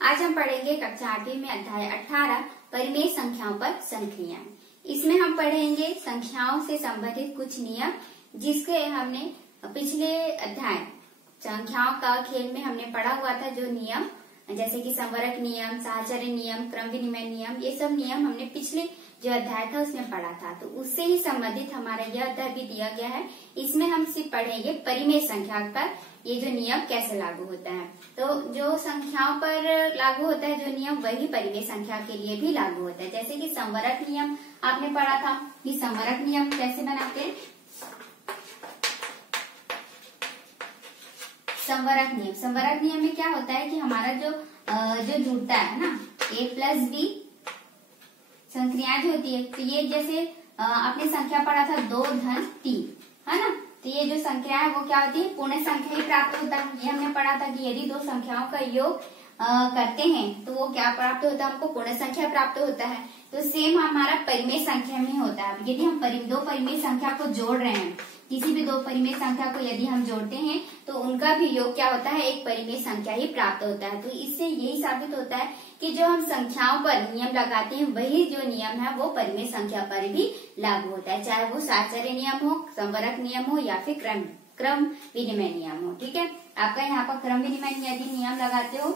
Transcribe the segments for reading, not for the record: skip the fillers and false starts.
आज हम पढ़ेंगे कक्षा 8वीं में अध्याय 18 परिमेय संख्याओं पर संक्रियाएं। इसमें हम पढ़ेंगे संख्याओं से संबंधित कुछ नियम, जिसके हमने पिछले अध्याय संख्याओं का खेल में हमने पढ़ा हुआ था। जो नियम जैसे कि संवरक नियम, साहचर्य नियम, क्रम विनिमय नियम, ये सब नियम हमने पिछले जो अध्याय था उसमें पढ़ा था। तो उससे ही संबंधित हमारा यह अध्याय भी दिया गया है। इसमें हम सिर्फ पढ़ेंगे परिमेय संख्या पर ये जो नियम कैसे लागू होता है। तो जो संख्याओं पर लागू होता है जो नियम, वही परिमेय संख्या के लिए भी लागू होता है। जैसे कि संवरक नियम आपने पढ़ा था कि संवरक नियम कैसे बनाते हैं। संवरक नियम में क्या होता है कि हमारा जो जुड़ता है ना a प्लस बी संक्रियाएं जो होती है, तो ये जैसे आपने संख्या पढ़ा था 2 धन 3, है ना। तो ये जो संख्या है वो क्या होती है, पूर्ण संख्या ही प्राप्त होता है। ये हमने पढ़ा था कि यदि दो संख्याओं का योग करते हैं तो वो क्या प्राप्त होता है, हमको पूर्ण संख्या प्राप्त होता है। तो सेम हमारा परिमेय संख्या में होता है। यदि हम दो परिमेय संख्या को जोड़ रहे हैं, किसी भी दो परिमेय संख्या को यदि हम जोड़ते हैं तो उनका भी योग क्या होता है, एक परिमेय संख्या ही प्राप्त होता है। तो इससे यही साबित होता है कि जो हम संख्याओं पर नियम लगाते हैं वही जो नियम है वो परिमेय संख्या पर भी लागू होता है, चाहे वो साहचर्य नियम हो, संवरक नियम हो या फिर क्रम विनिमय नियम हो। ठीक है, आपका यहाँ पर क्रम विनिमय यदि नियम लगाते हो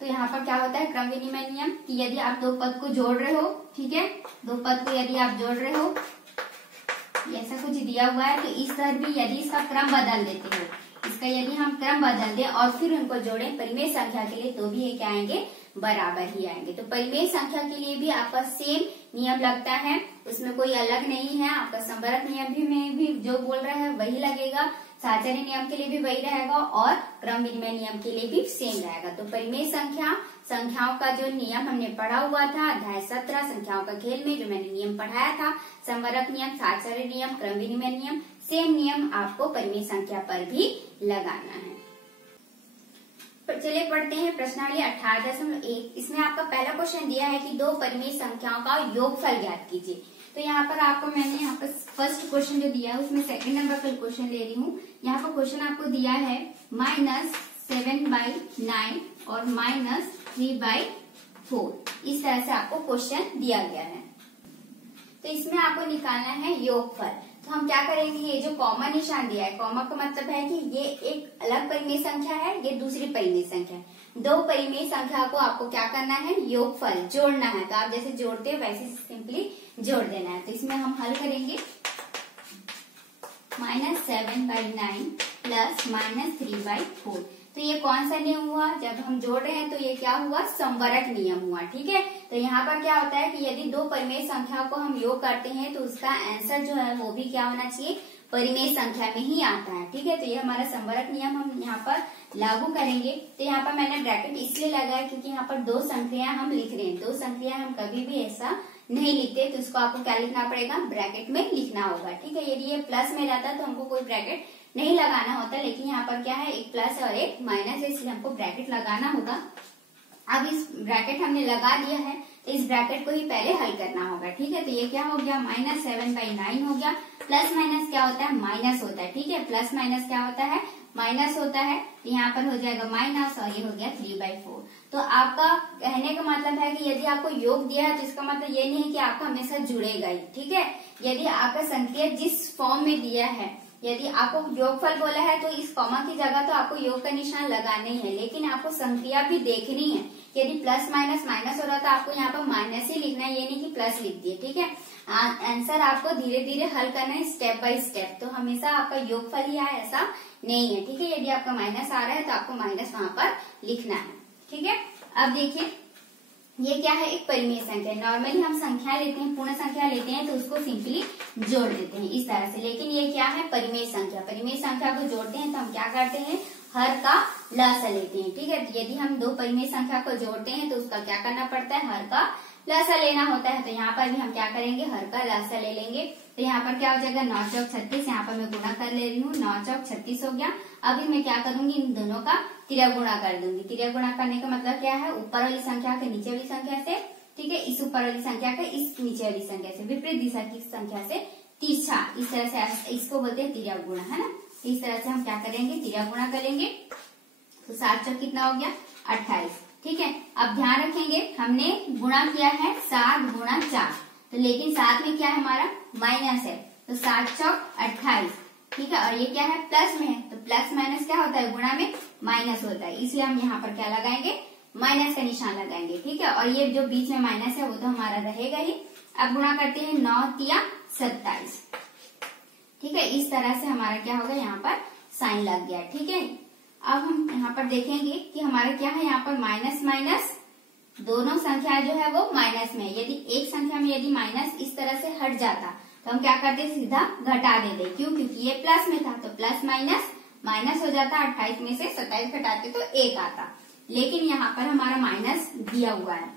तो यहाँ पर क्या होता है, क्रम विनिमय नियम कि यदि आप दो पद को जोड़ रहे हो, ठीक है, दो पद को यदि आप जोड़ रहे हो, ऐसा कुछ दिया हुआ है, तो इस तरह भी यदि इसका क्रम बदल देते हो, इसका यदि हम क्रम बदल दें और फिर उनको जोड़ें परिमेय संख्या के लिए, तो भी ये क्या आएंगे, बराबर ही आएंगे। तो परिमेय संख्या के लिए भी आपका सेम नियम लगता है, उसमें कोई अलग नहीं है। आपका संवरक नियम में भी जो बोल रहा है वही लगेगा, साहचर्य नियम के लिए भी वही रहेगा और क्रम विनिमय नियम के लिए भी सेम रहेगा। तो परिमेय संख्याओं का जो नियम हमने पढ़ा हुआ था अध्याय 17 संख्याओं का खेल में, जो मैंने नियम पढ़ाया था, संवरक नियम, साहचर्य नियम, क्रम विनिमय नियम, सेम नियम आपको परिमेय संख्या पर भी लगाना है। चलिए पढ़ते हैं प्रश्नावली 18.1। इसमें आपका पहला क्वेश्चन दिया है कि दो परिमेय संख्याओं का योगफल ज्ञात कीजिए। तो यहाँ पर आपको मैंने यहाँ पर फर्स्ट क्वेश्चन जो दिया है उसमें सेकंड नंबर पर क्वेश्चन ले रही हूँ। यहाँ पर क्वेश्चन आपको दिया है -7/9 और -3/4। इस तरह से आपको क्वेश्चन दिया गया है। तो इसमें आपको निकालना है योगफल। तो हम क्या करेंगे, ये जो कॉमा निशान दिया है, कॉमा का मतलब है कि ये एक अलग परिमेय संख्या है, ये दूसरी परिमेय संख्या है। दो परिमेय संख्या को आपको क्या करना है, योगफल जोड़ना है। तो आप जैसे जोड़ते हो वैसे सिंपली जोड़ देना है। तो इसमें हम हल करेंगे -7/9 प्लस -3/4। तो ये कौन सा नियम हुआ, जब हम जोड़ रहे हैं तो ये क्या हुआ, संवरक नियम हुआ। ठीक है, तो यहाँ पर क्या होता है कि यदि दो परिमेय संख्या को हम योग करते हैं तो उसका आंसर जो है वो भी क्या होना चाहिए, परिमेय संख्या में ही आता है। ठीक है, तो ये हमारा संवरक नियम हम यहाँ पर लागू करेंगे। तो यहाँ पर मैंने ब्रैकेट इसलिए लगाया क्योंकि यहाँ पर दो संख्या हम लिख रहे हैं। दो संख्या हम कभी भी ऐसा नहीं लिखते, तो इसको आपको क्या लिखना पड़ेगा, ब्रैकेट में लिखना होगा। ठीक है, यदि ये प्लस में रहता तो हमको कोई ब्रैकेट नहीं लगाना होता, लेकिन यहाँ पर क्या है, एक प्लस और एक माइनस है, इसलिए हमको ब्रैकेट लगाना होगा। अब इस ब्रैकेट हमने लगा दिया है तो इस ब्रैकेट को ही पहले हल करना होगा। ठीक है, तो ये क्या हो गया, -7/9 हो गया। प्लस माइनस क्या होता है, माइनस होता है। ठीक है, प्लस माइनस क्या होता है, माइनस होता है। तो यहाँ पर हो जाएगा माइनस और ये हो गया 3/4। तो आपका कहने का मतलब है कि यदि आपको योग दिया है तो इसका मतलब ये नहीं है कि आपका हमेशा जुड़ेगा ही। ठीक है, यदि आपका संख्या जिस फॉर्म में दिया है, यदि आपको योगफल बोला है तो इस कॉमा की जगह तो आपको योग का निशान लगाना ही है, लेकिन आपको संख्या भी देखनी है। यदि प्लस माइनस माइनस हो रहा तो आपको यहाँ पर माइनस ही लिखना है, ये नहीं कि प्लस लिख दिए। ठीक है, आंसर आपको धीरे धीरे हल करना है, स्टेप बाय स्टेप। तो हमेशा आपका योगफल ही आए ऐसा नहीं है। ठीक है, यदि आपका माइनस आ रहा है तो आपको माइनस वहां पर लिखना है। ठीक है, अब देखिए ये क्या है, एक परिमेय संख्या। नॉर्मली हम संख्या लेते हैं, पूर्ण संख्या लेते हैं तो उसको सिंपली जोड़ देते हैं इस तरह से, लेकिन ये क्या है, परिमेय संख्या। परिमेय संख्या को जोड़ते हैं तो हम क्या करते हैं, हर का लसा लेते हैं। ठीक है, यदि हम दो परिमेय संख्या को जोड़ते हैं तो उसका क्या करना पड़ता है, हर का लसा लेना होता है। तो यहाँ पर भी हम क्या करेंगे, हर का लसा ले लेंगे। तो यहाँ पर क्या हो जाएगा, 9 चौक 36। यहाँ पर मैं गुणा कर ले रही हूँ, 9 चौक 36 हो गया। अभी मैं क्या करूंगी, इन दोनों का तिर्या गुणा कर दूंगी। तिर्या गुणा करने का मतलब क्या है, ऊपर वाली संख्या के नीचे वाली संख्या से, ठीक है, इस ऊपर वाली संख्या का इस नीचे वाली संख्या से, विपरीत दिशा की संख्या से तीसरा, इस तरह से इसको बोलते हैं तिर्या गुणा, है ना। इस तरह से हम क्या करेंगे, तिर्या गुणा करेंगे। तो 7 चौक कितना हो गया, 28। ठीक है, अब ध्यान रखेंगे हमने गुणा किया है 7 गुणा 4, तो लेकिन साथ में क्या है हमारा माइनस है, तो 7 चौक 28। ठीक है, और ये क्या है प्लस में है, तो प्लस माइनस क्या होता है गुणा में माइनस होता है, इसलिए हम यहाँ पर क्या लगाएंगे माइनस का निशान लगाएंगे। ठीक है, और ये जो बीच में माइनस है वो तो हमारा रहेगा ही। अब गुणा करते हैं 9 तिया 27। ठीक है, इस तरह से हमारा क्या होगा यहाँ पर साइन लग गया। ठीक है, अब हम यहाँ पर देखेंगे कि हमारा क्या है यहाँ पर माइनस माइनस दोनों संख्या जो है वो माइनस में। यदि एक संख्या में यदि माइनस इस तरह से हट जाता तो हम क्या करते सीधा घटा देते, क्यों, क्योंकि ये प्लस में था तो प्लस माइनस माइनस हो जाता, 28 में से 27 घटाते तो 1 आता, लेकिन यहाँ पर हमारा माइनस दिया हुआ है।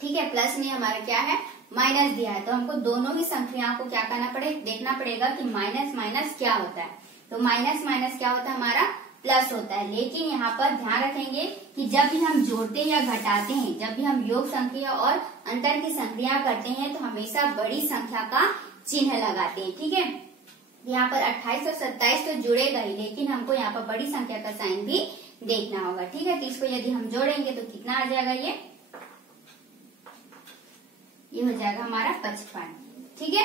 ठीक है, प्लस में हमारा क्या है माइनस दिया है, तो हमको दोनों ही संख्याओं को क्या करना देखना पड़ेगा कि माइनस माइनस क्या होता है, तो माइनस माइनस क्या होता है हमारा प्लस होता है। लेकिन यहाँ पर ध्यान रखेंगे कि जब भी हम जोड़ते या घटाते हैं, जब भी हम योग संख्या और अंतर की संख्या करते हैं तो हमेशा बड़ी संख्या का चिन्ह लगाते हैं। ठीक है, यहाँ पर 28 और 27 तो जुड़ेगा ही, लेकिन हमको यहाँ पर बड़ी संख्या का साइन भी देखना होगा। ठीक है, तो इसको यदि हम जोड़ेंगे तो कितना आ जाएगा, ये हो जाएगा हमारा 55। ठीक है,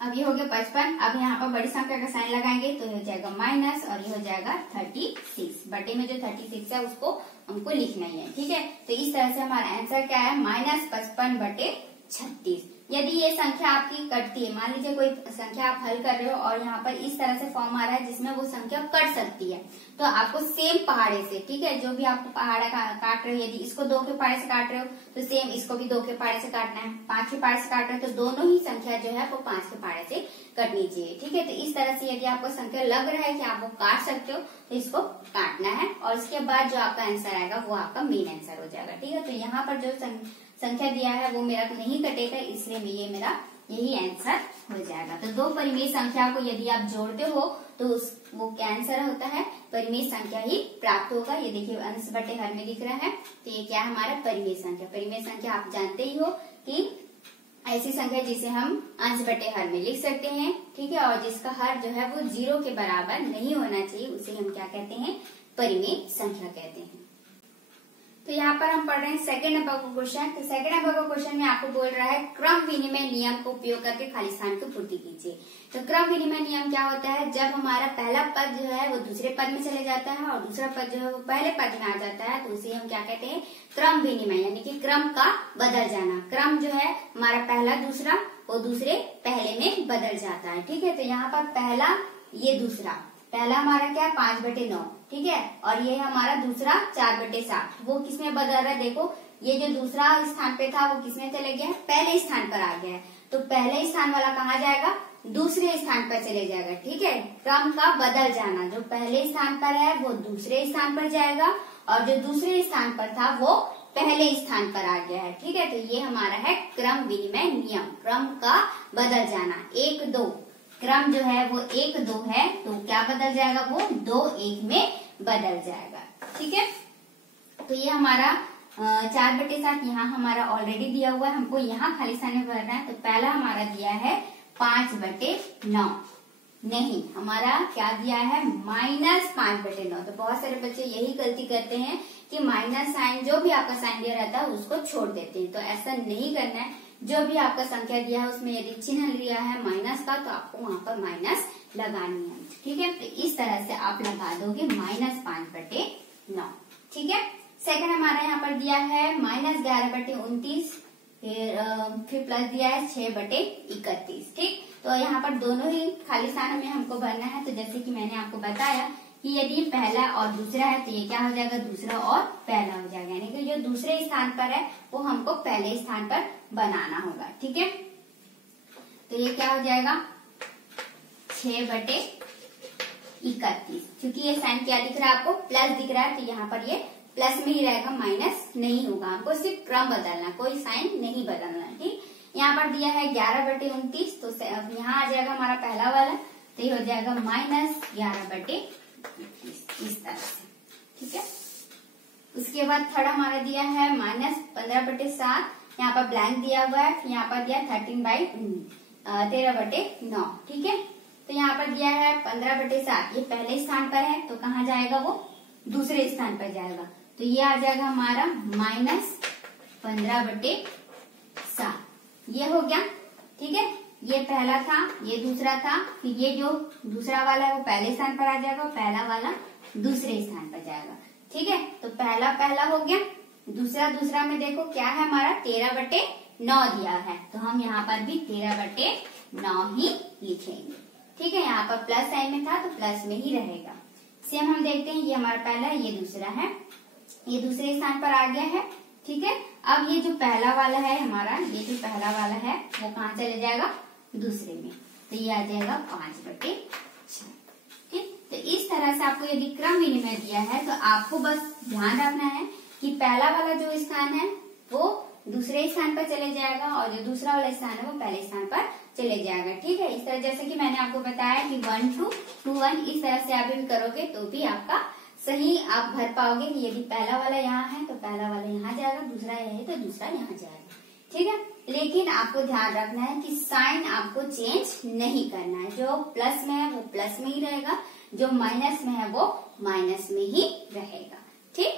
अब ये हो गया 55। अब यहाँ पर बड़ी संख्या का साइन लगाएंगे तो ये हो जाएगा माइनस, और ये हो जाएगा 36। बटे में जो 36 है उसको हमको लिखना ही है। ठीक है, तो इस तरह से हमारा आंसर क्या है -55 बटे 36। यदि ये संख्या आपकी कटती है, मान लीजिए कोई संख्या आप हल कर रहे हो और यहाँ पर इस तरह से फॉर्म आ रहा है जिसमें वो संख्या कट सकती है, तो आपको सेम पहाड़े से, ठीक है, जो भी आप पहाड़ा काट रहे हो, यदि इसको 2 के पहाड़े से काट रहे हो तो सेम इसको भी 2 के पहाड़े से काटना है, 5 के पहाड़े से काट रहे हो तो दोनों ही संख्या जो है वो 5 के पहाड़े से कटनी चाहिए। ठीक है, तो इस तरह से यदि आपको संख्या लग रहा है कि आप वो काट सकते हो तो इसको काटना है, और इसके बाद जो आपका आंसर आएगा वो आपका मेन आंसर हो जाएगा। ठीक है, तो यहाँ पर जो संख्या दिया है वो मेरा नहीं कटेगा, इसलिए ये मेरा यही आंसर हो जाएगा। तो 2 परिमेय संख्या को यदि आप जोड़ते हो तो वो क्या आंसर होता है, परिमेय संख्या ही प्राप्त होगा। ये देखिए अंश बटे हर में दिख रहा है, तो ये क्या है हमारा परिमेय संख्या। परिमेय संख्या आप जानते ही हो कि ऐसी संख्या जिसे हम अंश बटे हर में लिख सकते हैं। ठीक है, और जिसका हर जो है वो 0 के बराबर नहीं होना चाहिए, उसे हम क्या कहते हैं, परिमेय संख्या कहते हैं। तो यहाँ पर हम पढ़ रहे हैं सेकंड नंबर का क्वेश्चन। तो सेकंड नंबर का क्वेश्चन में आपको बोल रहा है क्रम विनिमय नियम का उपयोग करके खाली स्थान की पूर्ति कीजिए। तो क्रम विनिमय नियम क्या होता है, जब हमारा पहला पद जो है वो दूसरे पद में चले जाता है और दूसरा पद जो है वो पहले पद में आ जाता है, तो उसे हम क्या कहते हैं, क्रम विनिमय, यानी कि क्रम का बदल जाना। क्रम जो है हमारा पहला दूसरा वो दूसरे पहले में बदल जाता है। ठीक है, तो यहाँ पर पहला ये दूसरा, पहला हमारा क्या है 5/9, ठीक है, और ये हमारा दूसरा 4/7, वो किसमें बदल रहा है, देखो ये जो दूसरा स्थान पे था वो किसमें चले गया है, पहले स्थान पर आ गया है, तो पहले स्थान वाला कहाँ जाएगा, दूसरे स्थान पर चले जाएगा। ठीक है, क्रम का बदल जाना, जो पहले स्थान पर है वो दूसरे स्थान पर जाएगा और जो दूसरे स्थान पर था वो पहले स्थान पर आ गया है। ठीक है, तो ये हमारा है क्रम विनिमय नियम, क्रम का बदल जाना। 1-2 क्रम जो है वो 1-2 है, तो क्या बदल जाएगा, वो 2-1 में बदल जाएगा। ठीक है, तो ये हमारा 4/7 यहाँ हमारा ऑलरेडी दिया हुआ है, हमको यहाँ खाली स्थान में भरना है। तो पहला हमारा दिया है 5/9, नहीं हमारा क्या दिया है -5/9। तो बहुत सारे बच्चे यही गलती करते हैं कि माइनस साइन, जो भी आपका साइन दिया रहता है उसको छोड़ देते हैं, तो ऐसा नहीं करना है। जो भी आपका संख्या दिया है उसमें यदि चिन्ह लिया है माइनस का तो आपको वहाँ पर माइनस लगानी है। ठीक है, तो इस तरह से आप लगा दोगे -5/9। ठीक है, सेकंड हमारा यहाँ पर दिया है -11/29, फिर प्लस दिया है 6/31। ठीक, तो यहाँ पर दोनों ही खाली स्थान में हमको भरना है। तो जैसे कि मैंने आपको बताया कि यदि पहला और दूसरा है तो ये क्या हो जाएगा, दूसरा और पहला हो जाएगा, यानी कि जो दूसरे स्थान पर है वो हमको पहले स्थान पर बनाना होगा। ठीक है, तो ये क्या हो जाएगा 6/31, क्योंकि ये साइन क्या दिख रहा है आपको, प्लस दिख रहा है, तो यहाँ पर ये प्लस में ही रहेगा, माइनस नहीं होगा। हमको सिर्फ क्रम बदलना, कोई साइन नहीं बदलना। ठीक, यहाँ पर दिया है 11/29, तो यहाँ आ जाएगा हमारा पहला वाला, तो ये हो जाएगा -11/29, इस तरह से। ठीक है, उसके बाद थर्ड हमारा दिया है -15/7, यहाँ पर ब्लैंक दिया हुआ है, यहाँ पर दिया 13/9। ठीक है, तो यहाँ पर दिया है 15/7, ये पहले स्थान पर है तो कहाँ जाएगा, वो दूसरे स्थान पर जाएगा। तो ये आ जाएगा हमारा -15/7, ये हो गया। ठीक है, ये पहला था, ये दूसरा था, फिर ये जो दूसरा वाला है वो पहले स्थान पर आ जाएगा, पहला वाला दूसरे स्थान पर जाएगा। ठीक है, तो पहला पहला हो गया, दूसरा में देखो क्या है हमारा 13/9 दिया है, तो हम यहाँ पर भी 13/9 ही लिखेंगे। ठीक है, यहाँ पर प्लस साइन में था तो प्लस में ही रहेगा। सेम हम देखते हैं, ये हमारा पहला है, ये दूसरा है, ये दूसरे स्थान पर आ गया है। ठीक है, अब ये जो पहला वाला है हमारा, ये जो पहला वाला है वो कहाँ चले जाएगा, दूसरे में, तो ये आ जाएगा 5/6। ठीक, तो इस तरह से आपको यदि क्रम विनिमय दिया है तो आपको बस ध्यान रखना है कि पहला वाला जो स्थान है वो दूसरे स्थान पर चले जाएगा और जो दूसरा वाला स्थान है वो पहले स्थान पर चले जाएगा। ठीक है, इस तरह जैसे कि मैंने आपको बताया कि 1 to 2 1 इस तरह से आप भी करोगे तो भी आपका सही आप भर पाओगे कि यदि पहला वाला यहाँ है तो पहला वाला यहाँ जाएगा, दूसरा यहाँ है तो दूसरा यहाँ जाएगा। ठीक है, लेकिन आपको ध्यान रखना है कि साइन आपको चेंज नहीं करना है, जो प्लस में है वो प्लस में ही रहेगा, जो माइनस में है वो माइनस में ही रहेगा। ठीक।